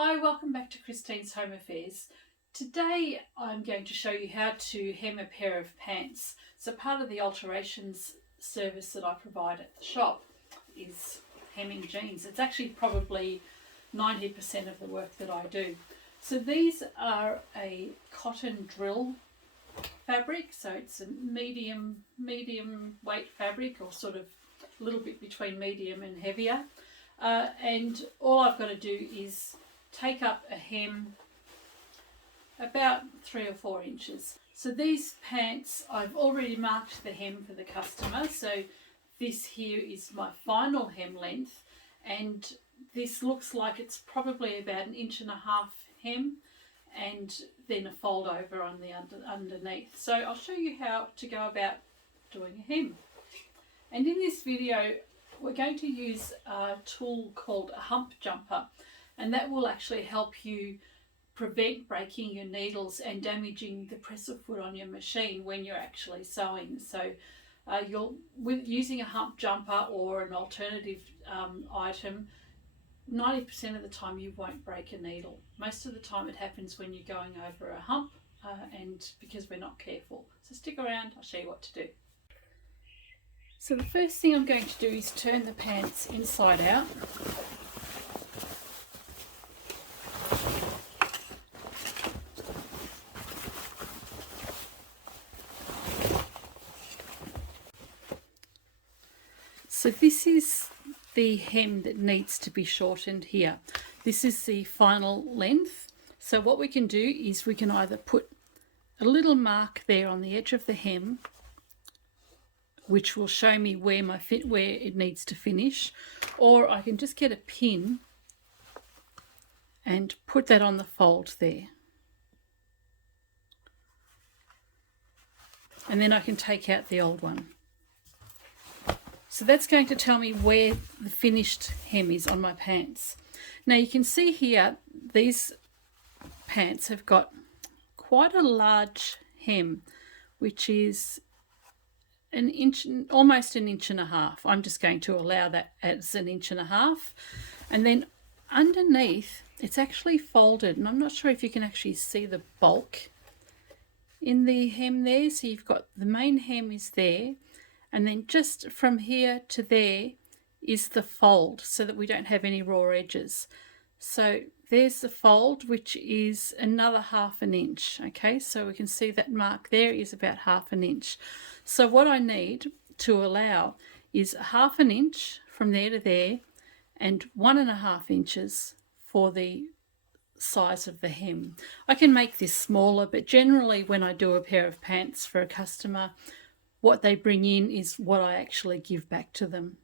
Hi, welcome back to Christine's Home Affairs. Today I'm going to show you how to hem a pair of pants. So part of the alterations service that I provide at the shop is hemming jeans. It's actually probably 90% of the work that I do. So these are a cotton drill fabric, so it's a medium weight fabric, or sort of a little bit between medium and heavier. And all I've got to do is take up a hem about 3 or 4 inches. So these pants, I've already marked the hem for the customer. So this here is my final hem length, and this looks like it's probably about 1.5 inches hem, and then a fold over on the underneath. So I'll show you how to go about doing a hem. And in this video we're going to use a tool called a Hump Jumper, and that will actually help you prevent breaking your needles and damaging the presser foot on your machine when you're actually sewing. So with using a hump jumper or an alternative item, 90% of the time you won't break a needle. Most of the time it happens when you're going over a hump, and because we're not careful. So stick around, I'll show you what to do. So the first thing I'm going to do is turn the pants inside out. So this is the hem that needs to be shortened here. This is the final length. So what we can do is we can either put a little mark there on the edge of the hem, which will show me where it needs to finish, or I can just get a pin and put that on the fold there. And then I can take out the old one. So that's going to tell me where the finished hem is on my pants. Now you can see here, these pants have got quite a large hem, which is an inch, almost 1.5 inches. I'm just going to allow that as 1.5 inches. And then underneath, it's actually folded, and I'm not sure if you can actually see the bulk in the hem there. So you've got the main hem is there, and then just from here to there is the fold, so that we don't have any raw edges. So there's the fold, which is another 1/2 inch. Okay, so we can see that mark there is about 1/2 inch. So what I need to allow is 1/2 inch from there to there, and 1.5 inches for the size of the hem. I can make this smaller, but generally when I do a pair of pants for a customer, what they bring in is what I actually give back to them.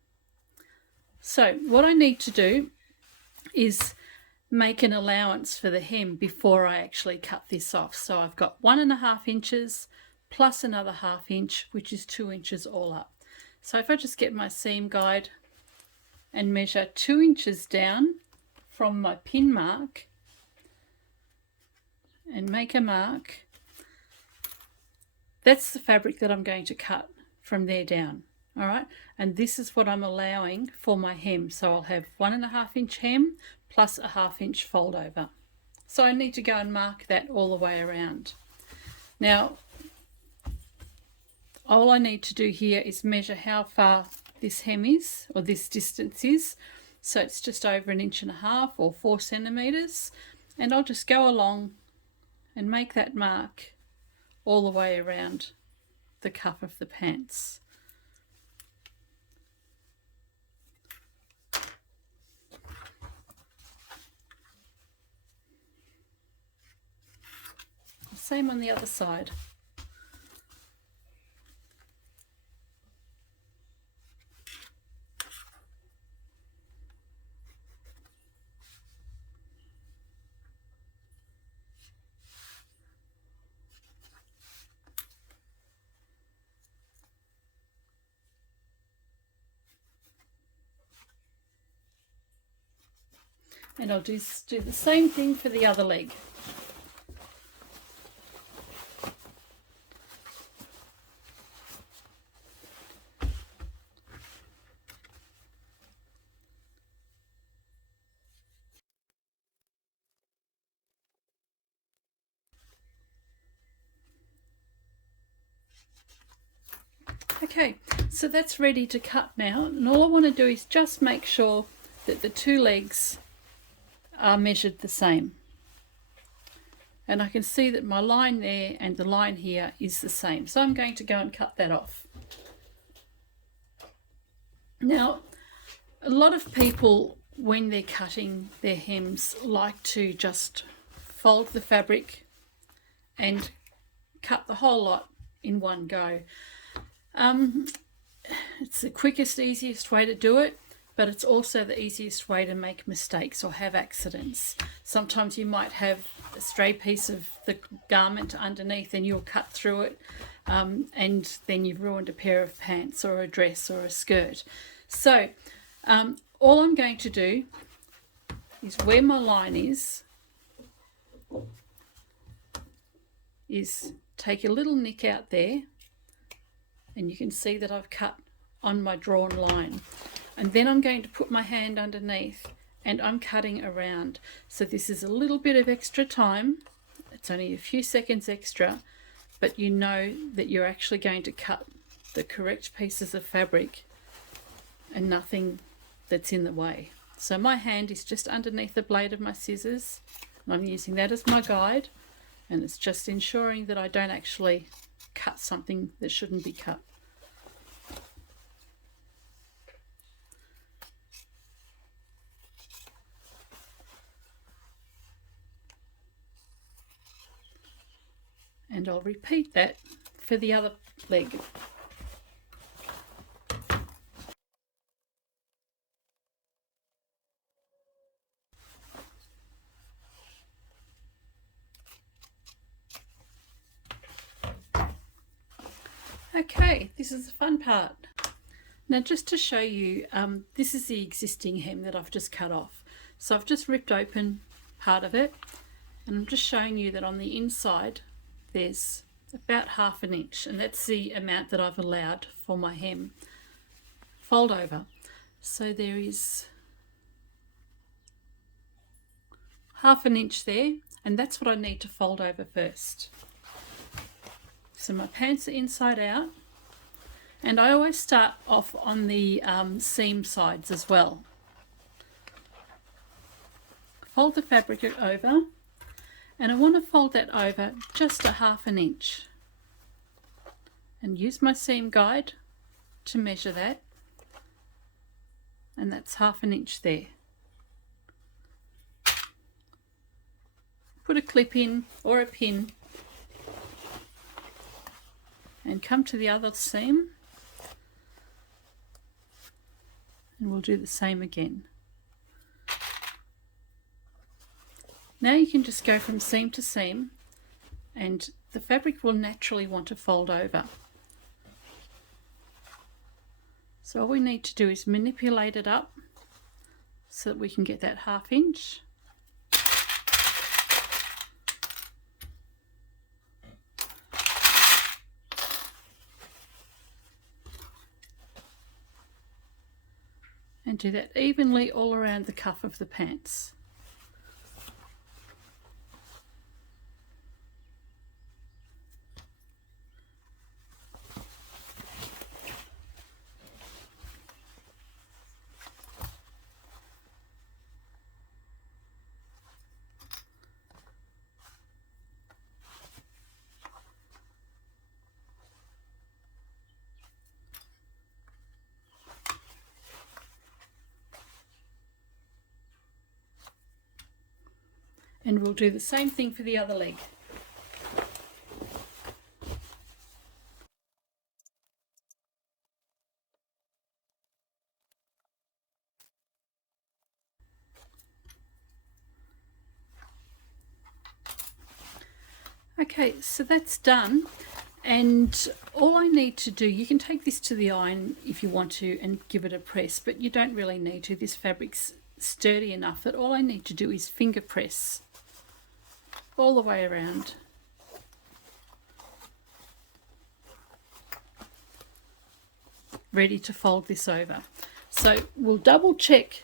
So what I need to do is make an allowance for the hem before I actually cut this off. So I've got 1.5 inches plus another 1/2 inch, which is 2 inches all up. So if I just get my seam guide and measure 2 inches down from my pin mark and make a mark, that's the fabric that I'm going to cut from there down. All right, and this is what I'm allowing for my hem. So I'll have 1.5 inch hem plus a 1/2 inch fold over. So I need to go and mark that all the way around. Now, all I need to do here is measure how far this hem is, or this distance is. So it's just over 1.5 inches or 4 centimeters, and I'll just go along and make that mark all the way around the cuff of the pants. Same on the other side. And I'll do the same thing for the other leg. Okay, so that's ready to cut now, and all I want to do is just make sure that the two legs are measured the same. And I can see that my line there and the line here is the same, so I'm going to go and cut that off. Now, a lot of people, when they're cutting their hems, like to just fold the fabric and cut the whole lot in one go. It's the quickest, easiest way to do it, but it's also the easiest way to make mistakes or have accidents. Sometimes you might have a stray piece of the garment underneath and you'll cut through it, and then you've ruined a pair of pants or a dress or a skirt. So all I'm going to do is, where my line is take a little nick out there, and you can see that I've cut on my drawn line, and then I'm going to put my hand underneath and I'm cutting around. So this is a little bit of extra time, it's only a few seconds extra, but you know that you're actually going to cut the correct pieces of fabric and nothing that's in the way. So my hand is just underneath the blade of my scissors, and I'm using that as my guide, and it's just ensuring that I don't actually cut something that shouldn't be cut. And I'll repeat that for the other leg. Okay, this is the fun part. Now, just to show you, this is the existing hem that I've just cut off. So I've just ripped open part of it, and I'm just showing you that on the inside there's about 1/2 inch, and that's the amount that I've allowed for my hem fold over. So there is 1/2 inch there, and that's what I need to fold over first. So my pants are inside out, and I always start off on the seam sides as well. Fold the fabric over, and I want to fold that over just a 1/2 inch, and use my seam guide to measure that, and that's 1/2 inch there. Put a clip in or a pin and come to the other seam, and we'll do the same again. Now you can just go from seam to seam, and the fabric will naturally want to fold over. So all we need to do is manipulate it up so that we can get that 1/2 inch. And do that evenly all around the cuff of the pants. And we'll do the same thing for the other leg. Okay, so that's done, and all I need to do, you can take this to the iron if you want to and give it a press, but you don't really need to. This fabric's sturdy enough that all I need to do is finger press all the way around. Ready to fold this over. So we'll double check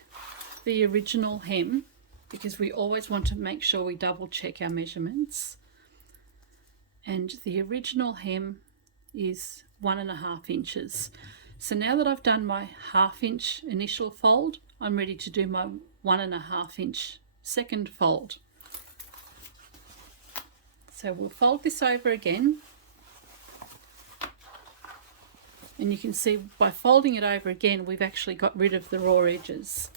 the original hem, because we always want to make sure we double check our measurements. And the original hem is 1.5 inches. So now that I've done my 1/2 inch initial fold, I'm ready to do my 1.5 inch second fold. So we'll fold this over again, and you can see by folding it over again we've actually got rid of the raw edges.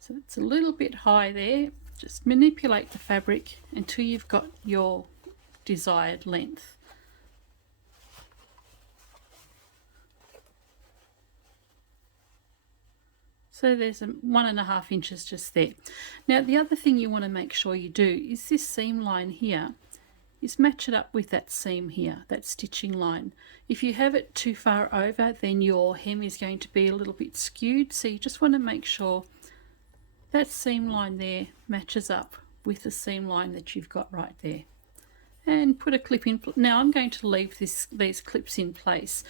So it's a little bit high there. Just manipulate the fabric until you've got your desired length. So there's 1.5 inches just there. Now the other thing you want to make sure you do is this seam line here, is match it up with that seam here, that stitching line. If you have it too far over, then your hem is going to be a little bit skewed, so you just want to make sure that seam line there matches up with the seam line that you've got right there. And put a clip in. Now I'm going to leave these clips in place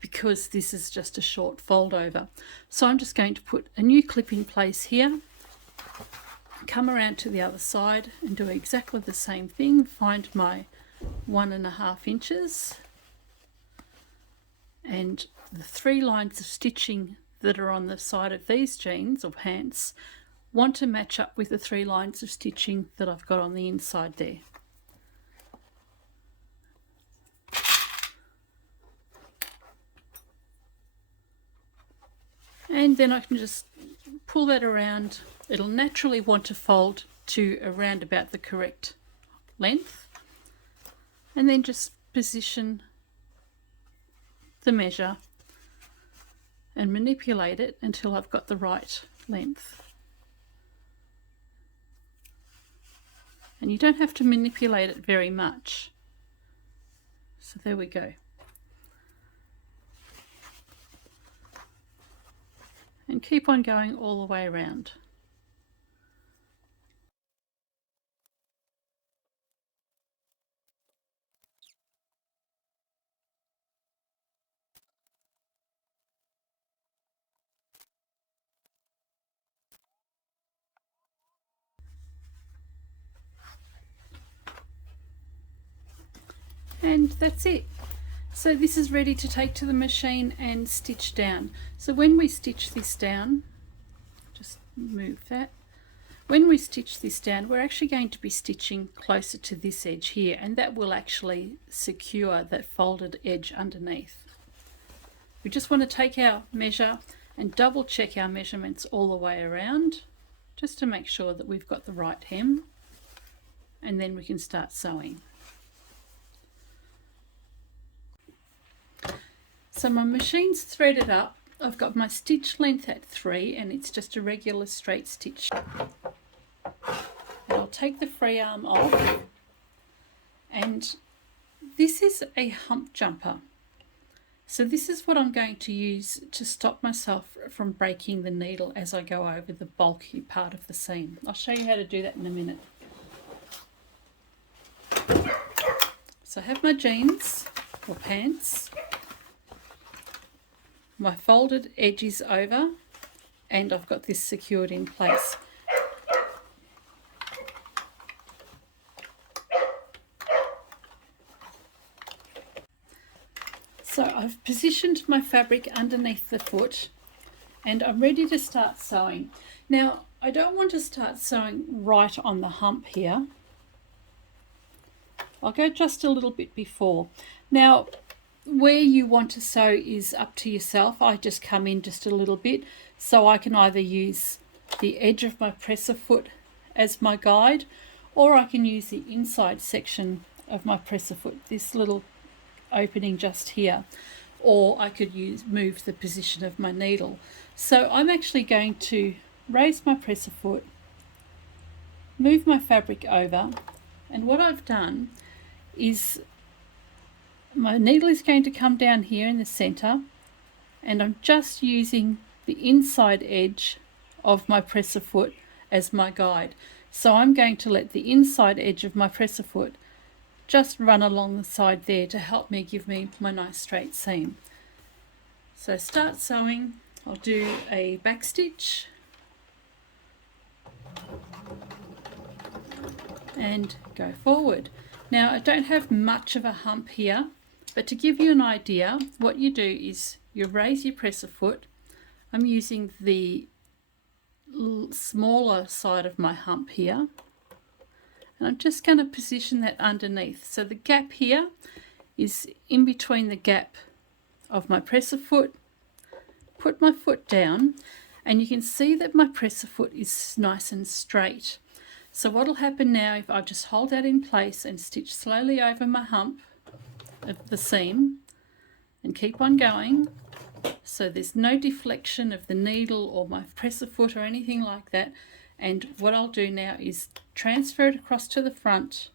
because this is just a short fold over. So I'm just going to put a new clip in place here, come around to the other side and do exactly the same thing. Find my 1.5 inches, and the 3 lines of stitching that are on the side of these jeans or pants want to match up with the 3 lines of stitching that I've got on the inside there. And then I can just pull that around. It'll naturally want to fold to around about the correct length, and then just position the measure and manipulate it until I've got the right length. And you don't have to manipulate it very much. So there we go. And keep on going all the way around. And that's it. So this is ready to take to the machine and stitch down. So when we stitch this down, just move that. When we stitch this down, we're actually going to be stitching closer to this edge here, and that will actually secure that folded edge underneath. We just want to take our measure and double check our measurements all the way around, just to make sure that we've got the right hem, and then we can start sewing. So my machine's threaded up. I've got my stitch length at 3, and it's just a regular straight stitch. And I'll take the free arm off, and this is a hump jumper. So this is what I'm going to use to stop myself from breaking the needle as I go over the bulky part of the seam. I'll show you how to do that in a minute. So I have my jeans or pants, my folded edges over, and I've got this secured in place. So I've positioned my fabric underneath the foot, and I'm ready to start sewing. Now I don't want to start sewing right on the hump here. I'll go just a little bit before. Now where you want to sew is up to yourself. I just come in just a little bit, so I can either use the edge of my presser foot as my guide, or I can use the inside section of my presser foot, this little opening just here, or I could move the position of my needle. So I'm actually going to raise my presser foot, move my fabric over, and what I've done is my needle is going to come down here in the center, and I'm just using the inside edge of my presser foot as my guide. So I'm going to let the inside edge of my presser foot just run along the side there to help me give me my nice straight seam. So start sewing. I'll do a back stitch, and go forward. Now I don't have much of a hump here, but to give you an idea, what you do is you raise your presser foot. I'm using the smaller side of my hump here, and I'm just going to position that underneath. So the gap here is in between the gap of my presser foot. Put my foot down, and you can see that my presser foot is nice and straight. So what will happen now, if I just hold that in place and stitch slowly over my hump of the seam and keep on going, so there's no deflection of the needle or my presser foot or anything like that. And what I'll do now is transfer it across to the front,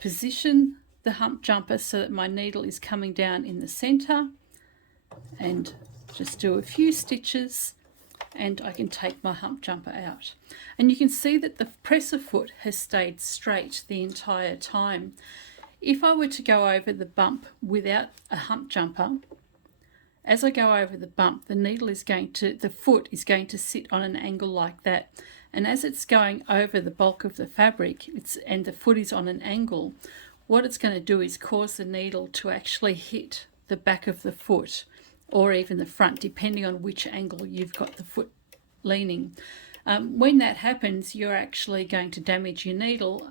position the hump jumper so that my needle is coming down in the center, and just do a few stitches, and I can take my hump jumper out. And you can see that the presser foot has stayed straight the entire time. If I were to go over the bump without a hump jumper, as I go over the bump, the foot is going to sit on an angle like that. And as it's going over the bulk of the fabric, and the foot is on an angle, what it's going to do is cause the needle to actually hit the back of the foot, or even the front, depending on which angle you've got the foot leaning. When that happens, you're actually going to damage your needle.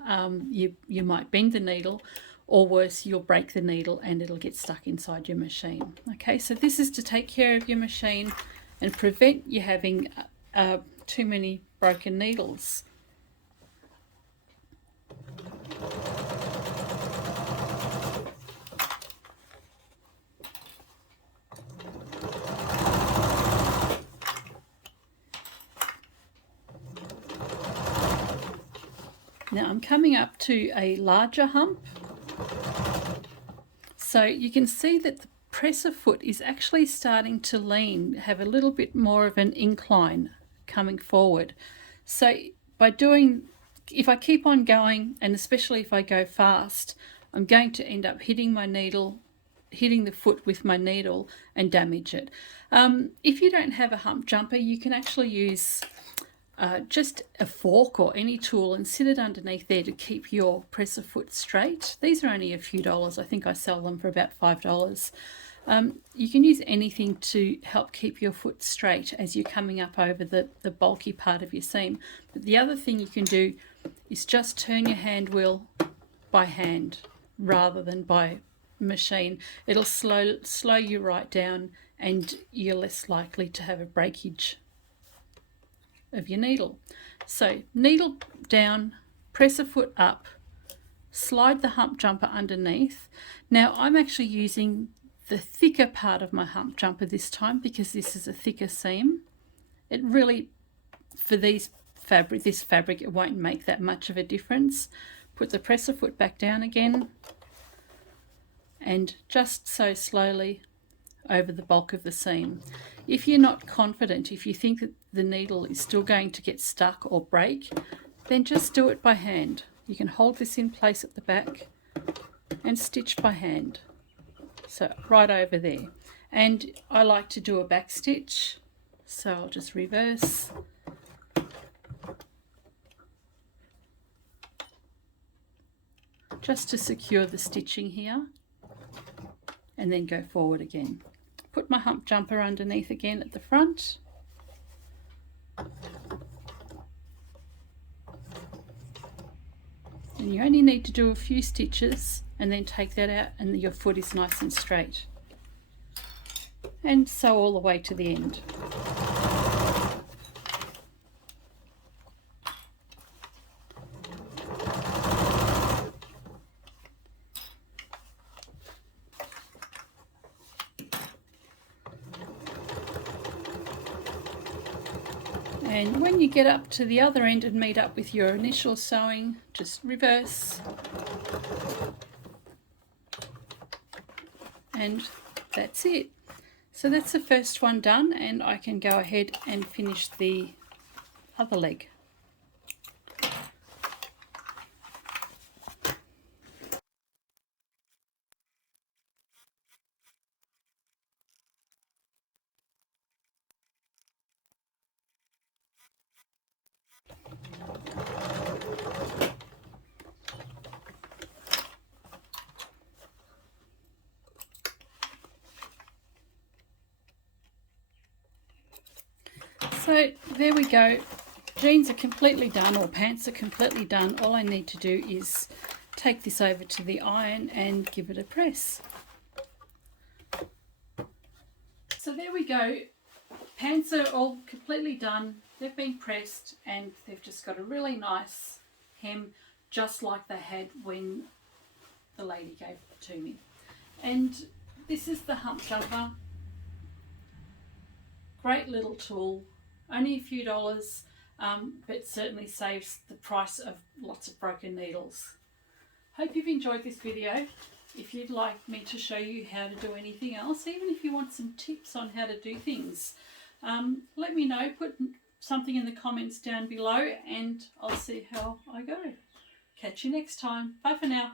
You might bend the needle, or worse, you'll break the needle and it'll get stuck inside your machine. Okay, so this is to take care of your machine and prevent you having too many broken needles. Now I'm coming up to a larger hump. So you can see that the presser foot is actually starting to lean, have a little bit more of an incline coming forward. So if I keep on going, and especially if I go fast, I'm going to end up hitting the foot with my needle and damage it. If you don't have a hump jumper, you can actually use just a fork or any tool and sit it underneath there to keep your presser foot straight. These are only a few dollars. I think I sell them for about $5. You can use anything to help keep your foot straight as you're coming up over the bulky part of your seam. But the other thing you can do is just turn your hand wheel by hand rather than by machine. It'll slow you right down, and you're less likely to have a breakage of your needle. So needle down, presser foot up, slide the hump jumper underneath. Now I'm actually using the thicker part of my hump jumper this time because this is a thicker seam. It really, for this fabric, it won't make that much of a difference. Put the presser foot back down again, and just so slowly over the bulk of the seam. If you're not confident, if you think that the needle is still going to get stuck or break, then just do it by hand. You can hold this in place at the back and stitch by hand. So right over there. And I like to do a back stitch, so I'll just reverse. Just to secure the stitching here, and then go forward again. Put my hump jumper underneath again at the front. And you only need to do a few stitches and then take that out, and your foot is nice and straight. And sew all the way to the end. And when you get up to the other end and meet up with your initial sewing, just reverse. And that's it. So that's the first one done, and I can go ahead and finish the other leg. So there we go. Jeans are completely done, or pants are completely done. All I need to do is take this over to the iron and give it a press. So there we go. Pants are all completely done. They've been pressed and they've just got a really nice hem, just like they had when the lady gave it to me. And this is the Hump Jumper. Great little tool, only a few dollars, but certainly saves the price of lots of broken needles. Hope you've enjoyed this video. If you'd like me to show you how to do anything else, even if you want some tips on how to do things, let me know. Put something in the comments down below and I'll see how I go. Catch you next time. Bye for now.